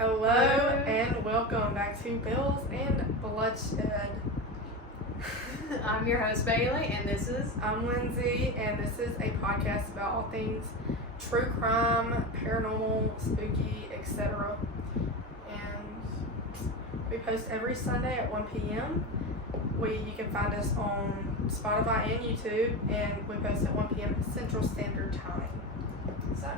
Hello and welcome back to Bells and Bloodshed. I'm your host Bailey, and I'm Lindsay, and this is a podcast about all things true crime, paranormal, spooky, etc. And we post every Sunday at 1 p.m. You can find us on Spotify and YouTube, and we post at 1 p.m. Central Standard Time. So,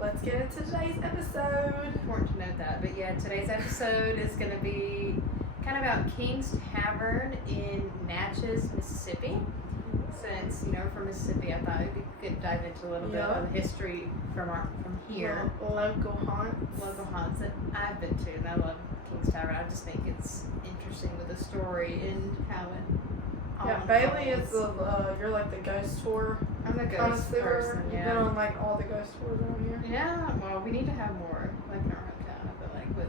let's get into today's episode. Important to note that. But yeah, today's episode is going to be kind of about King's Tavern in Natchez, Mississippi. Since, we're from Mississippi, I thought we could dive into a little bit of the history from here. Local haunts that I've been to, and I love King's Tavern. I just think it's interesting with the story and how it Bailey is you're like the ghost tour. I'm the ghost person, You've been on like all the ghost tours around here. Yeah, well, we need to have more, like in our hometown, I feel like, but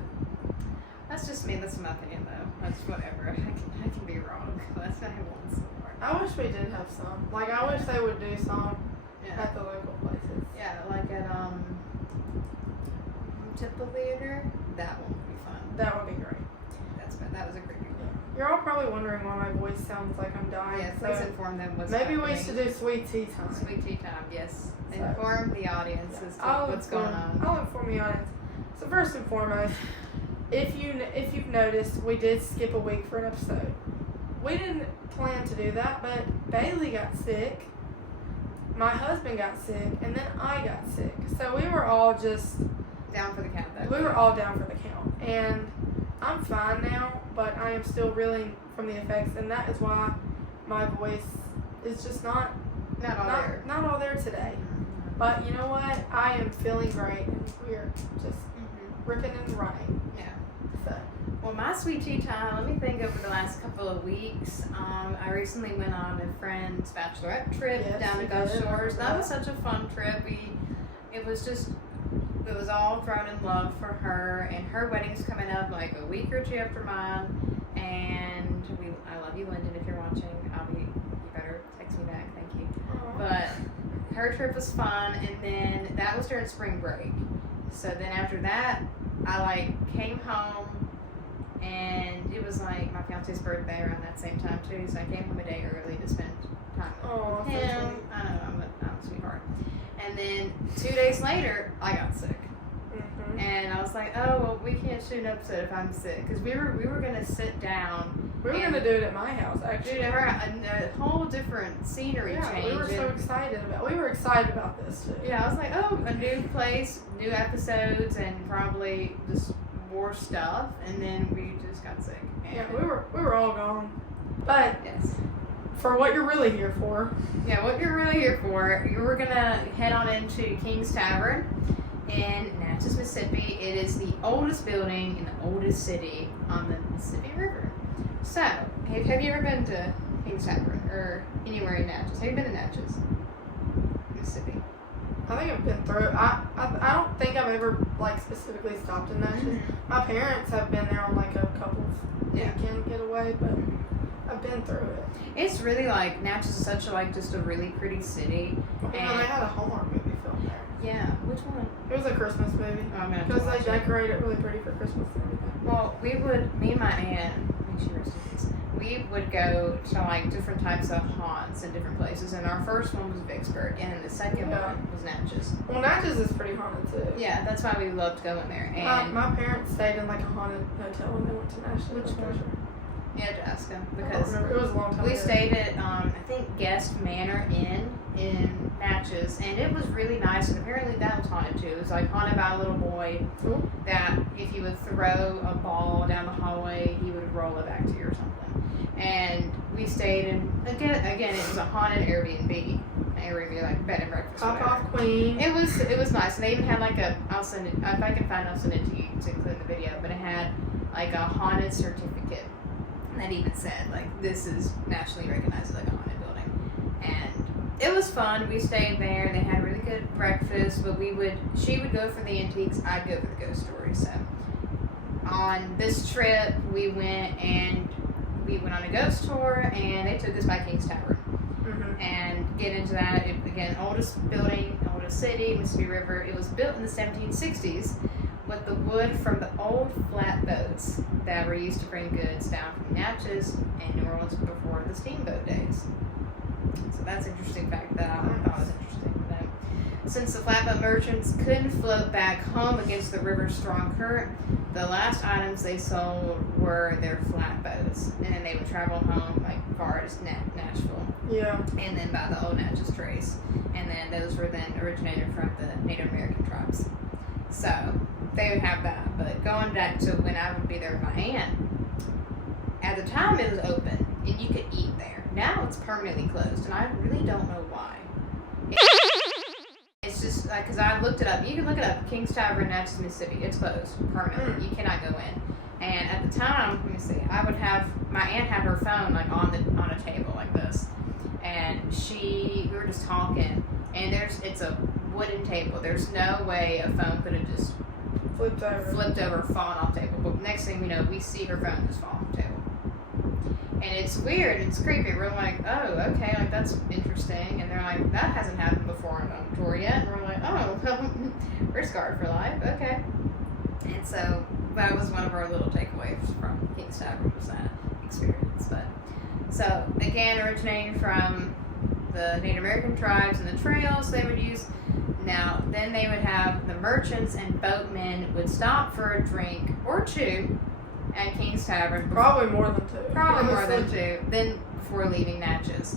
that's just me, that's my opinion though. That's whatever. I can be wrong. That's not one so far. I wish we did have some. Like, I wish they would do some at the local places. Yeah, like at Temple Theater. That one would be fun. That would be great. That was a creepy one. You're all probably wondering why my voice sounds like I'm dying. Yeah, please inform them what's maybe happening. we should do sweet tea time. Sweet tea time, yes. Inform the audience as to what's going on. I'll inform the audience. So first and foremost, if you've noticed, we did skip a week for an episode. We didn't plan to do that, but Bailey got sick, my husband got sick, and then I got sick. So we were all just down for the count, though. We were all down for the count. And I'm fine now, but I am still reeling from the effects, and that is why my voice is just not all there today. But you know what? I am feeling great, and we're just ripping and running. Yeah. So. Well, my sweet tea time, let me think over the last couple of weeks. I recently went on a friend's bachelorette trip down to Gulf Shores. That was such a fun trip. It was all thrown in love for her, and her wedding's coming up like a week or two after mine. And I love you, Lyndon, if you're watching. You better text me back, thank you. Aww. But her trip was fun, and then that was during spring break. So then after that, I came home. And it was like my fiance's birthday around that same time too, so I came home a day early to spend time with him. I don't know, I'm a sweetheart. And then 2 days later, I got sick, and I was like, "Oh well, we can't shoot an episode if I'm sick," because we were gonna sit down. We were gonna do it at my house actually. A whole different scenery change. We were so excited we were excited about this too. Yeah, I was like, "Oh, a new place, new episodes, and probably just more stuff," and then we just got sick. Yeah, we were all gone. But yes, for what you're really here for. Yeah, what you're really here for, you were gonna head on into King's Tavern in Natchez, Mississippi. It is the oldest building in the oldest city on the Mississippi River. So, have you ever been to King's Tavern or anywhere in Natchez? Have you been to Natchez, Mississippi? I think I've been through it. I don't think I've ever specifically stopped in Natchez. My parents have been there on a couple's weekend getaway, but I've been through it. It's really Natchez is such just a really pretty city. And they had a Hallmark movie filmed there. Yeah, which one? It was a Christmas movie. Oh, I'm gonna because they decorate it really pretty for Christmas and everything. Well, me and my aunt, we would go to different types of haunts in different places, and our first one was Vicksburg, and then the second one was Natchez. Well, Natchez is pretty haunted too. Yeah, that's why we loved going there. And my parents stayed in a haunted hotel when they went to Natchez. Which one? You had to ask them because I don't remember. It was a long time ago. We stayed at I think Guest Manor Inn in Natchez, and it was really nice. And apparently that was haunted too. It was haunted by a little boy that if you would throw a ball down the hallway, he would roll it back to you or something. And we stayed in again. It was a haunted Airbnb, bed and breakfast. Top off Queen. It was nice, and they even had I'll send it if I can find it. I'll send it to you to include in the video. But it had a haunted certificate that even said this is nationally recognized as a haunted building, and it was fun. We stayed there. They had really good breakfast, but she would go for the antiques. I'd go for the ghost stories. So on this trip, we went on a ghost tour, and they took us by King's Tavern. And get into that. Again, oldest building, oldest city, Mississippi River. It was built in the 1760s with the wood from the old flatboats that were used to bring goods down from Natchez and New Orleans before the steamboat days. So that's an interesting fact that I thought was interesting to know. Since the flatboat merchants couldn't float back home against the river's strong current, the last items they sold were their flatboats, and then they would travel home like far as Nashville. Yeah. And then by the old Natchez Trace, and then those were then originated from the Native American tribes. So they would have that. But going back to when I would be there with my aunt, at the time it was open and you could eat there. Now it's permanently closed, and I really don't know why. It's just like, because I looked it up. You can look it up. King's Tavern, Natchez, Mississippi. It's closed permanently. You cannot go in. And at the time, let me see. I would have my aunt had her phone like on a table like this, and we were just talking. And it's a wooden table. There's no way a phone could have just flipped over, fallen off the table. But next thing we know, we see her phone just fall off the table. And it's weird, it's creepy. We're like, oh, okay, like that's interesting. And they're like, that hasn't happened before on a tour yet. And we're like, oh, well, we're scarred for life, okay. And so that was one of our little takeaways from King's Tavern, was that experience. But so again, originating from the Native American tribes and the trails they would use. Now, then they would have the merchants and boatmen would stop for a drink or two at King's Tavern. Probably more than two. Then before leaving Natchez.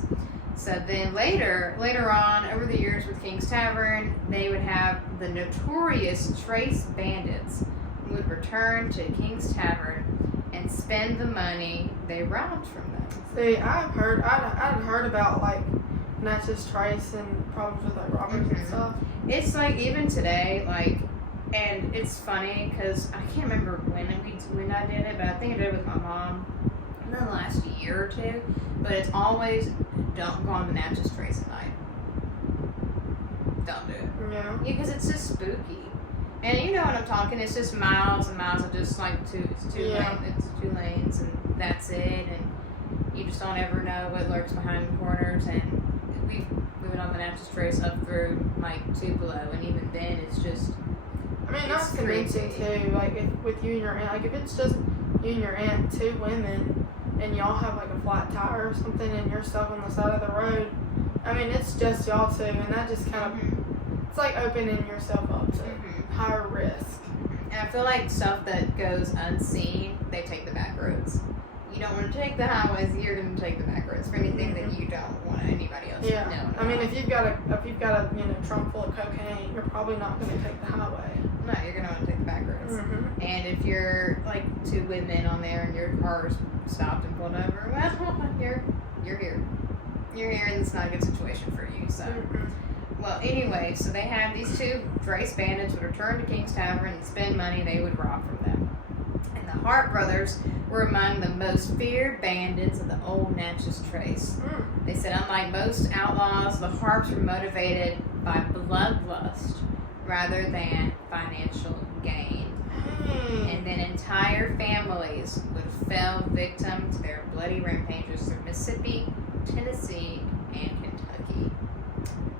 So then later on, over the years with King's Tavern, they would have the notorious Trace bandits would return to King's Tavern and spend the money they robbed from them. See, I'd heard about like Natchez Trace and problems with like robberies and stuff. It's like even today, like. And it's funny because I can't remember when I did it, but I think I did it with my mom in the last year or two. But it's always, don't go on the Natchez Trace at night. Don't do it. Yeah. Because it's just spooky. And you know what I'm talking. It's just miles and miles of just like two lanes, and that's it. And you just don't ever know what lurks behind the corners. And we went on the Natchez Trace up through like Tupelo, and even then it's just. I mean, not convincing too. Like with you and your aunt, like if it's just you and your aunt, two women, and y'all have like a flat tire or something, and you're stuck on the side of the road. I mean, it's just y'all two, and that just kind of it's like opening yourself up to higher risk. And I feel like stuff that goes unseen, they take the back roads. You don't want to take the highways, you're going to take the back roads for anything that you don't want anybody else to know. I mean, if you've got a trunk full of cocaine, you're probably not going to take the highway. No, you're going to want to take the back roads. And if you're like two women on there and your car's stopped and pulled over, well, you're here. You're here, and it's not a good situation for you. So, well, anyway, so they had these two Trace bandits would return to King's Tavern and spend money they would rob from them. And the Hart brothers were among the most feared bandits of the old Natchez Trace. They said, unlike most outlaws, the Harts were motivated by bloodlust rather than financial gain. And then entire families would fell victim to their bloody rampages through Mississippi, Tennessee, and Kentucky.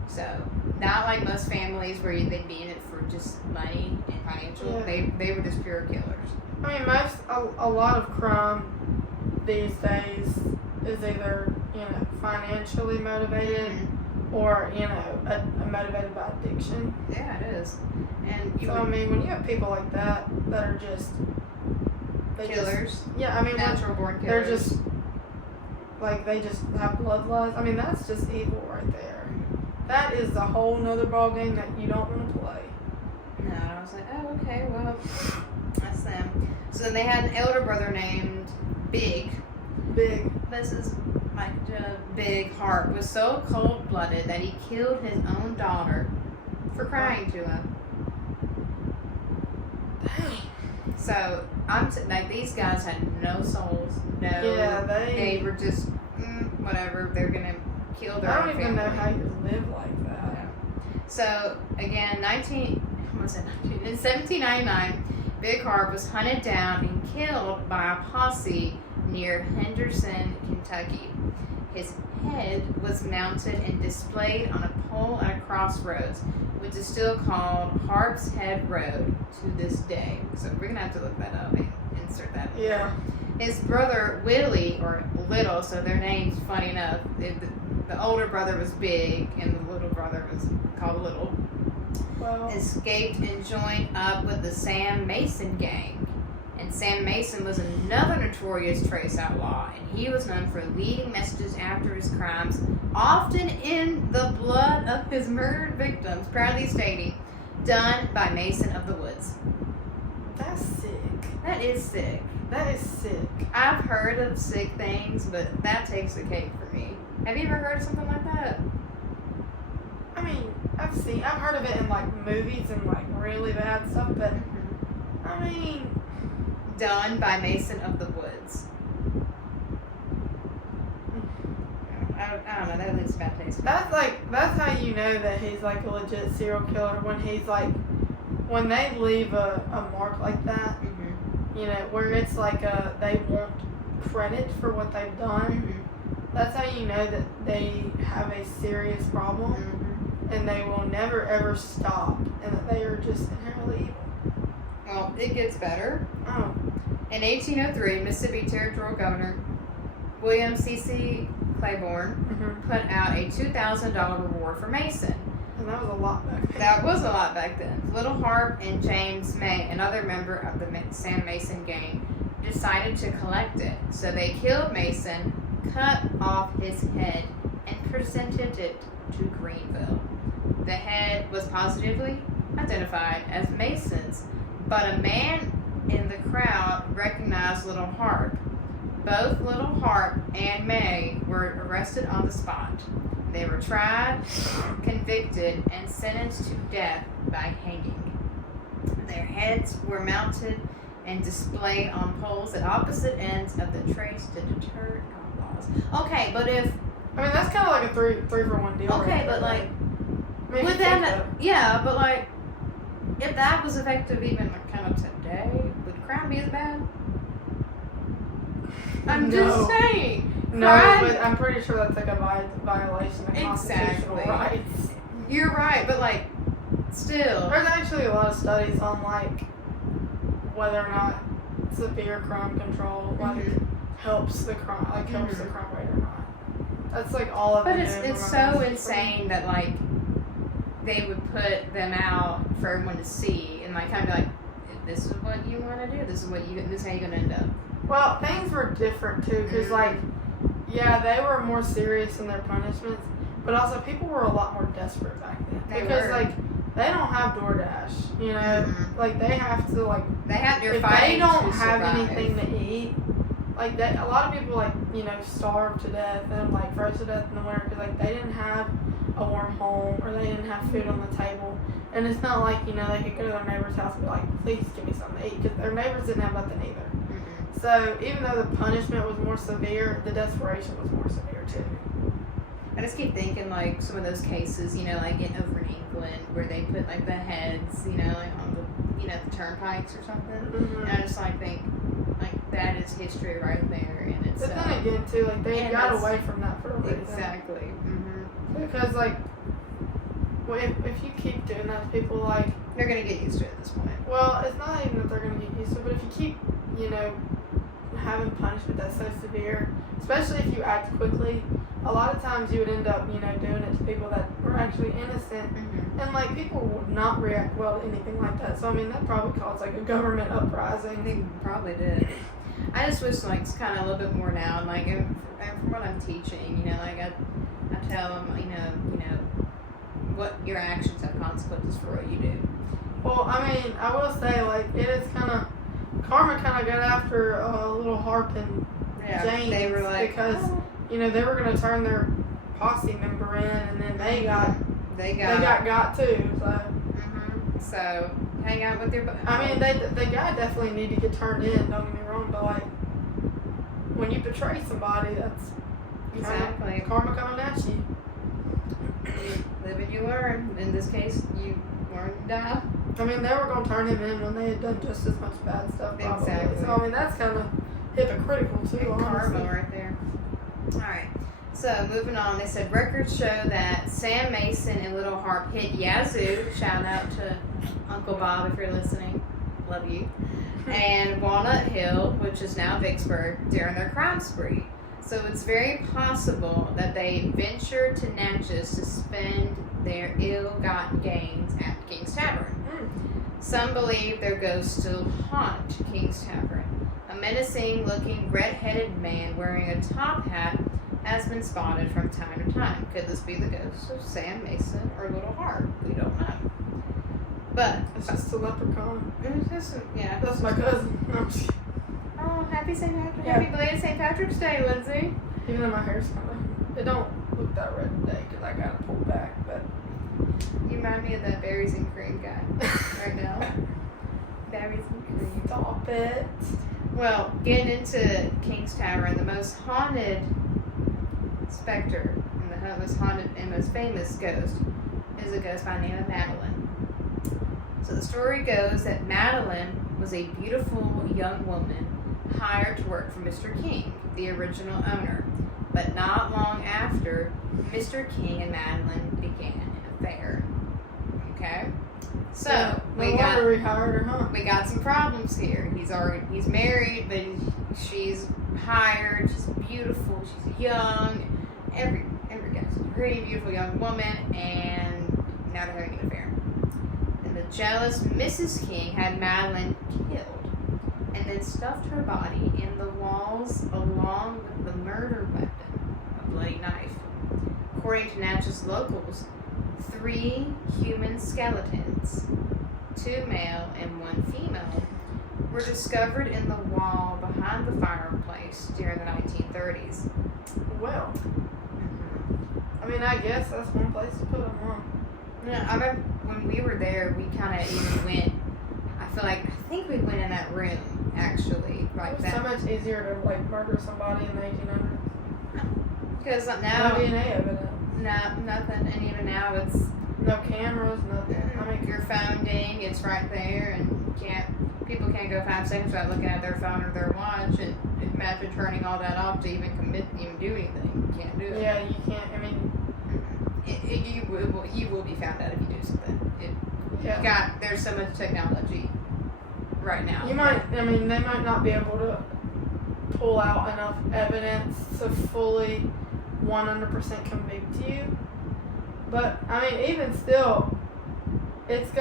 So, not like most families where they'd be in it for just money and financial. They were just pure killers. I mean, a lot of crime these days is either, financially motivated or, motivated by addiction. Yeah, it is. And I mean, when you have people like that are just killers. Natural born killers. They're just like they just have bloodlust. I mean, that's just evil right there. That is a whole nother ballgame that you don't want to play. No, I was like, oh, okay, well, that's them. So then they had an elder brother named Big. This is like Big Hart was so cold-blooded that he killed his own daughter for crying to him. Dang. So like these guys had no souls. They were just whatever. They're gonna kill their own family. I don't even know how you live like that. Yeah. So again, in 1799, Big Hart was hunted down and killed by a posse near Henderson, Kentucky. His head was mounted and displayed on a pole at a crossroads, which is still called Harp's Head Road to this day. So we're going to have to look that up and insert that. Yeah. His brother Willie, or Little, so their name's funny enough. The older brother was Big, and the little brother was called Little. Well, Escaped and joined up with the Sam Mason gang. And Sam Mason was another notorious trace outlaw, and he was known for leaving messages after his crimes, often in the blood of his murdered victims, proudly stating, "Done by Mason of the Woods." that's sick. That is sick. That is sick. I've heard of sick things, but that takes the cake for me. Have you ever heard of something like that? I mean, I've heard of it in like movies and like really bad stuff, but I mean, Done by Mason of the Woods. I don't know, that leaves a bad taste. that's how you know that he's like a legit serial killer, when he's like, when they leave a mark like that, you know, where it's like they want credit for what they've done. That's how you know that they have a serious problem, and they will never ever stop, and that they are just inherently evil. Well, it gets better. Oh. In 1803, Mississippi Territorial Governor William C.C. Claiborne put out a $2,000 reward for Mason. And that was a lot back then. That was a lot back then. Little Harp and James May, another member of the Sam Mason gang, decided to collect it. So they killed Mason, cut off his head, and presented it to Greenville. The head was positively identified as Mason's, but a man in the crowd recognized Little Harp. Both Little Harp and May were arrested on the spot. They were tried, convicted, and sentenced to death by hanging. Their heads were mounted and displayed on poles at opposite ends of the trace to deter outlaws. Okay, but if... I mean, that's kind of like a three for one deal. Okay, right but there. like... Maybe Would that... Yeah, but like... If that was effective even like kind of today, would crime be as bad? I'm just saying. No, but I'm pretty sure that's like a violation of constitutional Exactly. rights. You're right, but like, still. There's actually a lot of studies on like whether or not severe crime control like helps the crime helps the crime rate or not. That's like all of it. But it's so insane that like they would put them out for everyone to see and like kind of be like, this is what you want to do. This is how you're gonna end up. Well, things were different too, because like, yeah, they were more serious in their punishments, but also people were a lot more desperate back then. Because like, they don't have DoorDash, you know, like they have to like, they have their if they don't have anything to eat, like a lot of people like, you know, starve to death and like froze to death in the winter because like they didn't have a warm home or they didn't have food on the table. And it's not like, you know, they could go to their neighbor's house and be like, please give me something to eat, because their neighbors didn't have nothing either. So even though the punishment was more severe, the desperation was more severe too. I just keep thinking like some of those cases, you know, like over in England where they put like the heads, you know, like on the, you know, the turnpikes or something. And I just like think like that is history right there, and it's. But then again too, like they got away from that for a reason. Exactly. Because like, well, if you keep doing that, people like they're gonna get used to it at this point. Well, it's not even that they're gonna get used to it, but if you keep, you know, having punishment that's so severe, especially if you act quickly, a lot of times you would end up, you know, doing it to people that were actually innocent, and like people would not react well to anything like that. So I mean, that probably caused like a government uprising. I think it probably did. I just wish like it's kind of a little bit more now, and like and from what I'm teaching, you know, like I tell them, you know, what your actions have consequences for what you do. Well, I mean, I will say like it is kind of. Karma kind of got after Little Harp and James, they were like, because you know they were gonna turn their posse member in, and then they got too. So hang out with your. I mean, the guy definitely need to get turned in. Don't get me wrong, but like when you betray somebody, that's exactly karma coming at you. You live and you learn. In this case, you learn and die. I mean, they were going to turn him in when they had done just as much bad stuff, probably. Exactly. So, I mean, that's kind of hypocritical, too, Big honestly. karma right there. All right. So, moving on, they said records show that Sam Mason and Little Harp hit Yazoo. Shout out to Uncle Bob if you're listening. Love you. And Walnut Hill, which is now Vicksburg, during their crime spree. So, it's very possible that they ventured to Natchez to spend their ill-gotten gains at King's Tavern. Some believe their ghosts still haunt King's Tavern. A menacing-looking red-headed man wearing a top hat has been spotted from time to time. Could this be the ghost of Sam Mason or Little Harp? We don't know. But it's just a leprechaun. Yeah. That's my cousin. No, I'm just kidding. Oh, happy St. Patrick's! Yeah. Happy belated St. Patrick's Day, Lindsay. Even though my hair's kind of, it don't look that red today because I got it pulled back, but. You remind me of that berries and cream guy right now. Berries and cream. Stop it. Well, getting into King's Tavern, the most haunted specter and the most haunted and most famous ghost is a ghost by the name of Madeline. So the story goes that Madeline was a beautiful young woman hired to work for Mr. King, the original owner. But not long after, Mr. King and Madeline began an affair. Okay? So Yeah, we got hired her, huh? we got some problems here. He's married, but she's hired. She's beautiful. She's young. Every guy's a pretty beautiful young woman, and now they're having an affair. And the jealous Mrs. King had Madeline killed, and then stuffed her body in the walls along with the murder weapon, a bloody knife. According to Natchez locals, 3 human skeletons, 2 male and 1 female, were discovered in the wall behind the fireplace during the 1930s. Well, I mean, I guess that's one place to put them, huh? Yeah, I remember when we were there, we kind of even went, I think we went in that room, actually, like It's that. so much easier to, like, murder somebody in the 1800s. Because No now, DNA evidence. no, nothing, and even now it's, No cameras, nothing. I mean, your phone ding, it's right there, and people can't go 5 seconds without looking at their phone or their watch, and imagine turning all that off to even do anything. You can't do it. yeah, you can't, I mean, You will be found out if you do something. yeah. There's so much technology right now. They might not be able to pull out enough evidence to fully 100% convict you. But, I mean, even still, it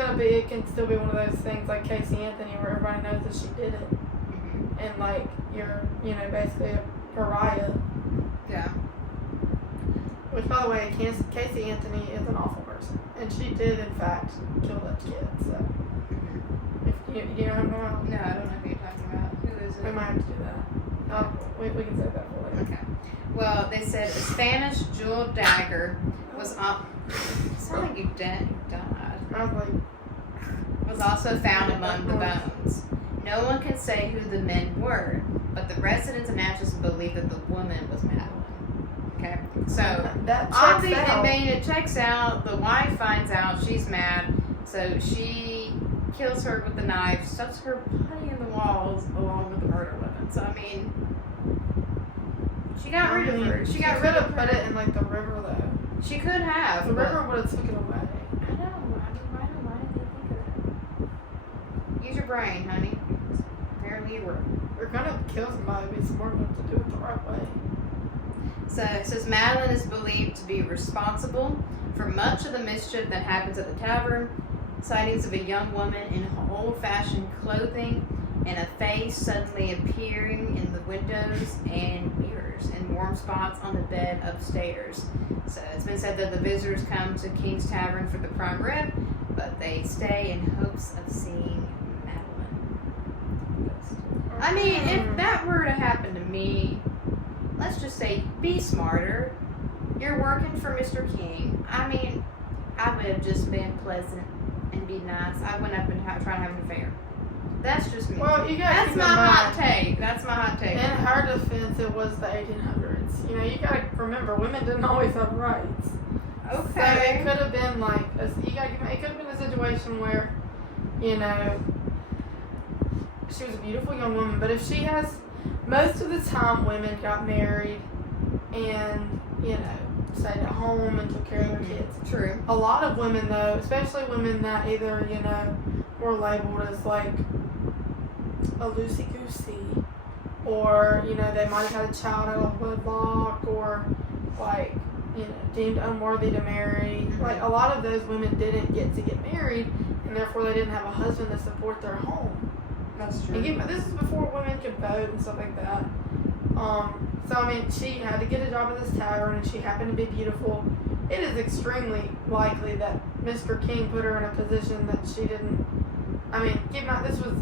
can still be one of those things like Casey Anthony where everybody knows that she did it. Mm-hmm. And, like, you're, basically a pariah. Yeah. Which, by the way, Casey Anthony is an awful person. And she did, in fact, kill that kid, so. If you know who I'm talking about? No, I don't know who you're talking about. Who is it? We might have to do that. We can save that for later. Okay. Well, they said a Spanish jeweled dagger was up. It's not like you died. I was like, Was also found among the bones. No one can say who the men were, but the residents of Natchez believe that the woman was Madeline. Okay, so that obviously, checks out. it checks out. The wife finds out, she's mad, so she kills her with the knife, stuffs her body in the walls along with the murder weapon. So I mean, she got rid of her. She got rid could of have put her. it in like the river though. She could have. The but- river would have took it away. I know. Why did they think of that? Use your brain, honey. Apparently you were. You're gonna kill somebody, be smart enough to do it the right way. So it says Madeline is believed to be responsible for much of the mischief that happens at the tavern. Sightings of a young woman in old-fashioned clothing and a face suddenly appearing in the windows and mirrors and warm spots on the bed upstairs. So it's been said that the visitors come to King's Tavern for the prime rib, but they stay in hopes of seeing Madeline. I mean, if that were to happen to me, let's just say, be smarter. You're working for Mr. King. I mean, I would have just been pleasant and be nice. I wouldn't have been trying to have an affair. That's just me. Well, you gotta That's keep my in mind, hot take. That's my hot take. in her defense, it was the 1800s. You gotta remember, women didn't always have rights. So it Okay. could have been like, it could have been a situation where, she was a beautiful young woman, but if she has, most of the time women got married and stayed at home and took care of their kids. True. A lot of women, though, especially women that either, were labeled as, like, a loosey-goosey, or, they might have had a child out of wedlock, or, like, deemed unworthy to marry. Like, a lot of those women didn't get to get married, and therefore they didn't have a husband to support their home. That's true. And this is before women could vote and stuff like that. So, she had to get a job at this tavern, and she happened to be beautiful. It is extremely likely that Mr. King put her in a position that she didn't. This was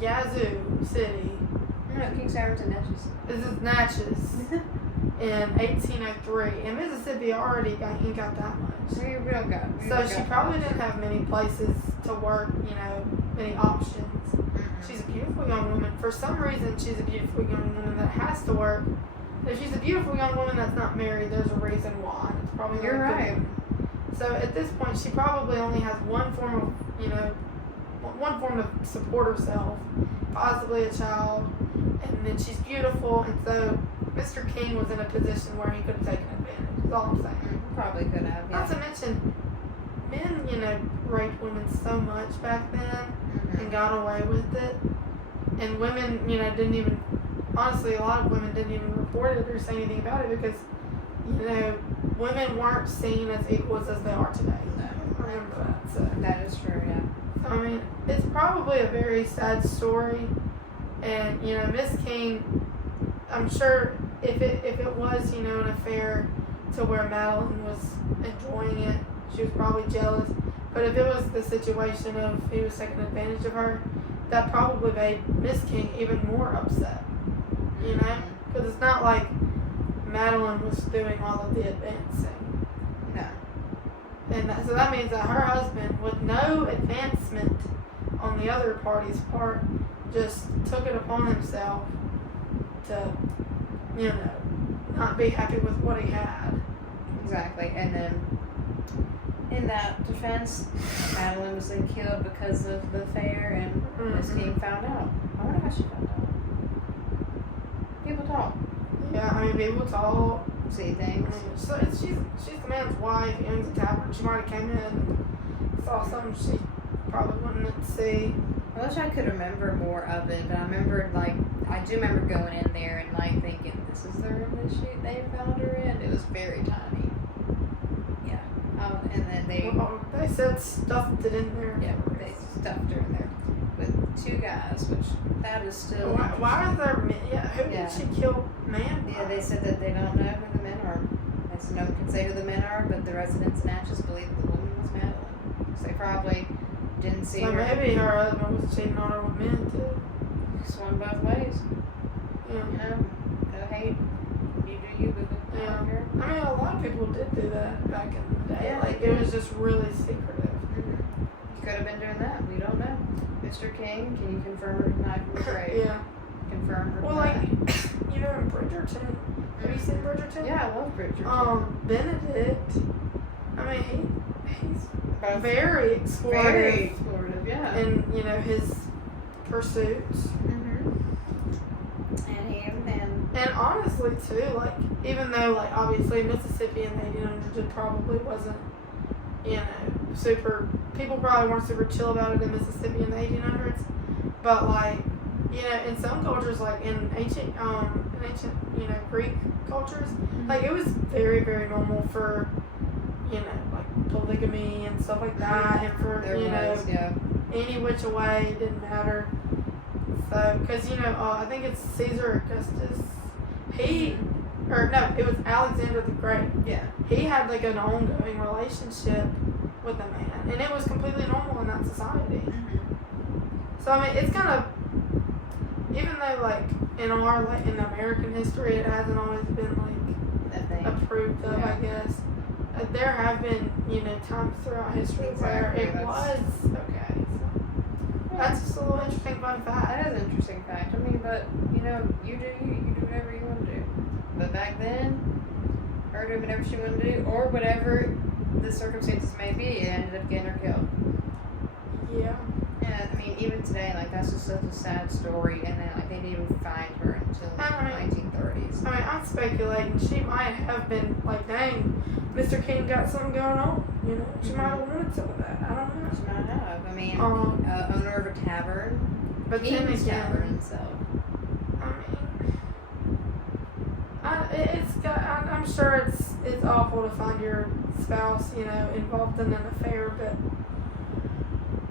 Yazoo City. No, King's Tavern's in Natchez. This is Natchez in 1803. And Mississippi already ain't got that much. We don't got. So she probably didn't have many places to work, many options. She's a beautiful young woman. For some reason, she's a beautiful young woman that has to work. If she's a beautiful young woman that's not married, there's a reason why. It's probably You're right. So at this point, she probably only has one form of, one form to support herself, possibly a child, and then she's beautiful, and so Mr. King was in a position where he could have taken advantage. Is all I'm saying. Probably could have. Yeah. Not to mention, men, raped women so much back then and got away with it, and women, didn't even. Honestly, a lot of women didn't even report it or say anything about it because, women weren't seen as equals as they are today. No. Remember that. So That is true. Yeah. it's probably a very sad story, and Miss King, I'm sure if it was an affair to where Madeline was enjoying it, she was probably jealous. But if it was the situation of he was taking advantage of her, that probably made Miss King even more upset. Because it's not like Madeline was doing all of the advancing. No. And so that means that her husband, with no advancement on the other party's part, just took it upon himself to, not be happy with what he had. Exactly. And then, in that defense, Madeline was then killed because of the affair, and Miss King found out. I wonder how she found out. People talk. Yeah, people talk. See things. So she's the man's wife. He owns a tavern. She might have came in and saw something she probably wouldn't see. I wish I could remember more of it, but I remembered, I do remember going in there and, thinking, this is the room that they found her in. It was very tiny. Yeah. And then they said stuffed it in there. Yeah, they stuffed her in there with two guys, which that is still. Why are there men? Yeah, who did she kill? Man? Yeah, they said that they don't know who the men are. And so no one can say who the men are, but the residents in Natchez believe the woman was Madeline. So they probably didn't see her. So maybe her husband was cheating on her with men too. Swung both ways. Yeah. No hate. You do you, boo boo. Yeah. A lot of people did do that back in the day. Yeah, it was just really secretive. You could have been doing that. We don't know. Mr. King, can you confirm or deny from the grave? Yeah. Confirm or deny? Well, in Bridgerton. Have you seen Bridgerton? Yeah, I love Bridgerton. Benedict. He's very explorative. Very explorative, yeah. In his pursuits. And honestly too, even though obviously Mississippi in the 1800s it probably wasn't, super. People probably weren't super chill about it in Mississippi in the 1800s, but in some cultures, in ancient Greek cultures, it was very, very normal for, polygamy and stuff like that, and for any which way, it didn't matter. So, because I think it's Caesar Augustus. It was Alexander the Great. Yeah. He had an ongoing relationship with a man, and it was completely normal in that society. So it's kind of, even though in our in American history it hasn't always been approved of, I guess. There have been times throughout history where it was okay. So that's just a little interesting fun fact. That is an interesting fact. But you do whatever you want to do. But back then, her doing whatever she wanted to do, or whatever the circumstances may be, it ended up getting her killed. Yeah. And even today, that's just such a sad story. And then they didn't even find her. until the 1930s. I mean, I'm speculating she might have been like, dang, Mr. King got something going on. You know, she might have wanted some of that. I don't know. She might have. I mean, owner of a tavern. But then King's again, Tavern, so. I'm sure it's awful to find your spouse, you know, involved in an affair, but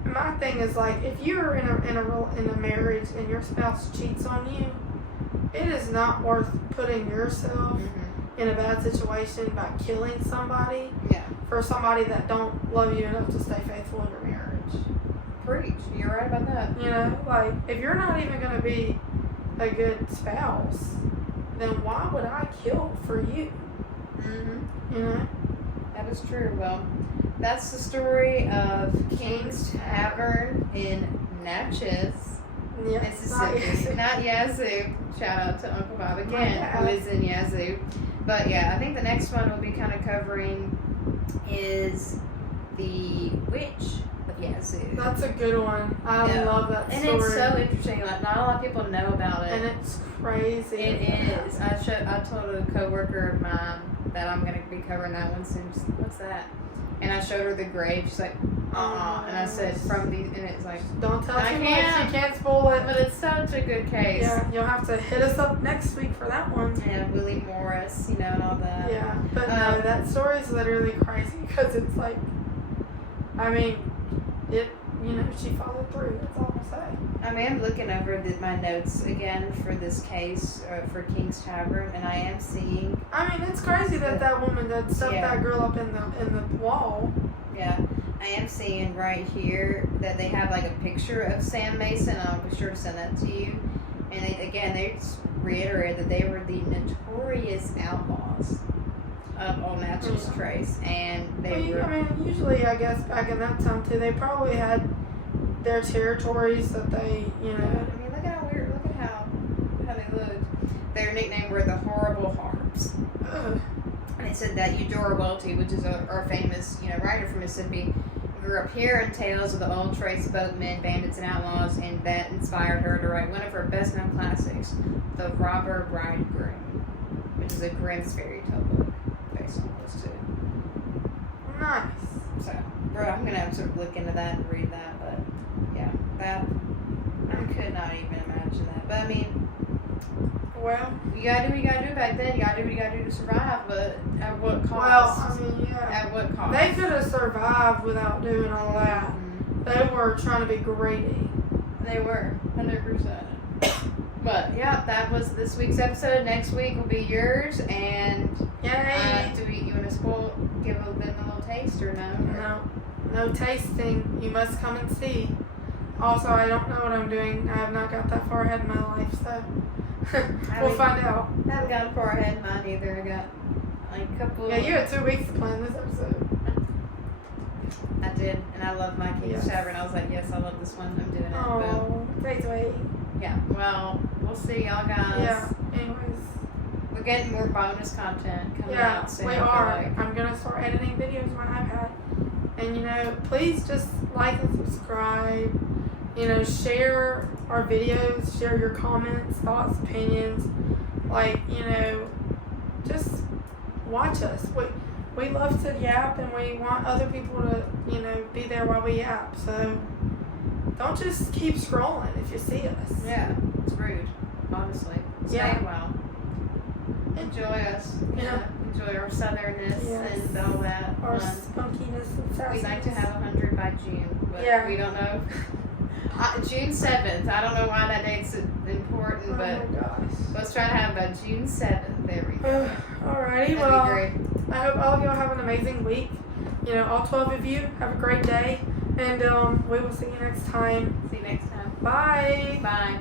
my thing is like, if you're in a marriage and your spouse cheats on you, it is not worth putting yourself in a bad situation by killing somebody for somebody that don't love you enough to stay faithful in your marriage. Preach. You're right about that. You know, like, if you're not even going to be a good spouse, then why would I kill for you? You know? That is true. Well, that's the story of King's Tavern in Natchez, Mississippi. Not Yazoo. Shout out to Uncle Bob again, who is in Yazoo. But yeah, I think the next one we'll be kind of covering is the witch of Yazoo. That's a good one. I love that story. And it's so interesting. Like, not a lot of people know about it. And it's crazy. It is. I told a coworker of mine that I'm going to be covering that one soon. She's like, what's that? And I showed her the grave. She's like, And I said, from these, and it's like, don't tell too much. You can't spoil it. But it's such a good case. Yeah, you'll have to hit us up next week for that one. And Willie Morris, you know, and all that. Yeah, but no, that story is literally crazy because it's like, I mean, you know, she followed through. That's all I'll say. I mean, I'm looking over my notes again for this case for King's Tavern, and I am seeing. I mean, it's crazy that woman that stuffed that girl up in the wall. Yeah, I am seeing right here that they have like a picture of Sam Mason. I'll be sure to send that to you. And they just reiterate that they were the notorious outlaws of old Natchez Trace, and they were. I mean, usually, I guess back in that time too, they probably had their territories that they, you know. I mean, look at how weird. Look at how they looked. Their nickname were the Horrible Harps. And it said that Eudora Welty, which is our famous, you know, writer from Mississippi, grew up hearing tales of the old Trace boatmen, bandits, and outlaws, and that inspired her to write one of her best-known classics, The Robber Bridegroom, which is a Grimm's fairy tale book based on those two. Nice. So, bro, I'm gonna have to look into that and read that, but yeah, that I could not even imagine that. But I mean, well, you gotta do what you gotta do back then. You gotta do what you gotta do to survive, but at what cost? Well, I mean, yeah. At what cost? They could have survived without doing all that. They were trying to be greedy. They were, 100%. But yeah, that was this week's episode. Next week will be yours, and yay! You want to give them a little taste or no? No tasting. You must come and see. Also, I don't know what I'm doing. I have not got that far ahead in my life, so we'll find out. I haven't got far ahead in mine either. I got like a couple. Yeah, you had 2 weeks to plan this episode. I did, and I love my King's Tavern. I was like, yes, I love this one. I'm doing it. Oh, great way. Yeah, well, we'll see y'all guys. Yeah, anyways. We're getting more bonus content coming out soon. We are. I'm going to start editing videos on my iPad. And, you know, please just like and subscribe. You know, share our videos. Share your comments, thoughts, opinions. Like, you know, just watch us. We love to yap, and we want other people to, you know, be there while we yap. So don't just keep scrolling if you see us. Yeah, it's rude, honestly. Stay well. Enjoy us. Yeah. Enjoy our southernness and all that. Our spunkiness and sassiness. We'd like to have 100 by June, but we don't know. June 7th. I don't know why that date's important, but let's try to have it by June 7th. There we go. Alrighty, that'd be great. I hope all of y'all have an amazing week. You know, all 12 of you have a great day, and we will see you next time. See you next time. Bye. Bye.